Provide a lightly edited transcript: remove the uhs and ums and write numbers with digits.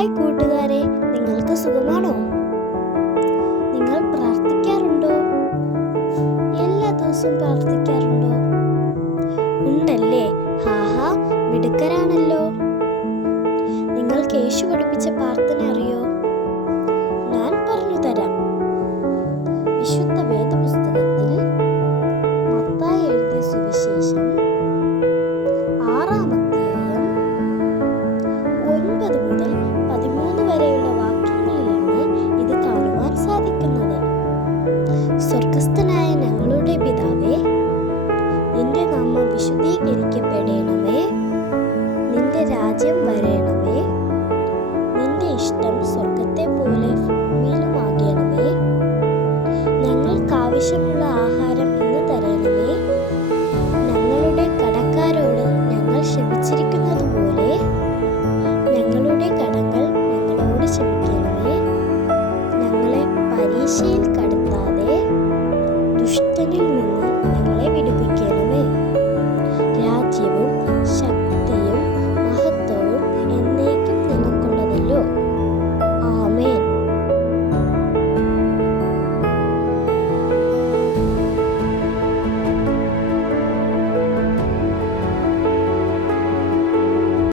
Hi കൂട്ടുകാരെ, നിങ്ങൾക്ക് സുഖമാണോ? നിങ്ങൾ പ്രാർത്ഥിക്കാറുണ്ടോ? എല്ലാ ദിവസവും പ്രാർത്ഥിക്കാറുണ്ടോ? ഉണ്ടല്ലേ? ഹാഹാ, മിടുക്കരാണല്ലോ. നിങ്ങൾക്ക് യേശു പഠിപ്പിച്ച പ്രാർത്ഥന അറിയോ? ഞാൻ പറഞ്ഞു തരാം. വിശുദ്ധ വേദപുസ്തകത്തിൽ മത്തായി എഴുതിയ സുവിശേഷം 6-ാം അധ്യായം 9 മുതൽ 13 വരെയുള്ള വാക്യങ്ങളിലാണ് ഇത് കാണുവാൻ സാധിക്കുന്നത്. സ്വർഗസ്ഥനായ ഞങ്ങളുടെ പിതാവേ, നിന്റെ നാമം വിശുദ്ധീകരിക്കപ്പെടണമേ, നിന്റെ രാജ്യം വരേണമേ, നിന്റെ ഇഷ്ടം സ്വർഗത്തെ പോലെ ഭൂമിയിലുമാകണമേ. ഞങ്ങൾക്ക് ആവശ്യമുള്ള ആഹാരം ഇന്ന് തരണമേ. ഞങ്ങളുടെ കടക്കാരോട് ഞങ്ങൾ ക്ഷമിച്ചിരിക്കുന്നത് പോലെ ഞങ്ങളുടെ കടങ്ങൾ ഞങ്ങളോട് ക്ഷമിക്കണമേ. ഞങ്ങളെ പരീക്ഷയിൽ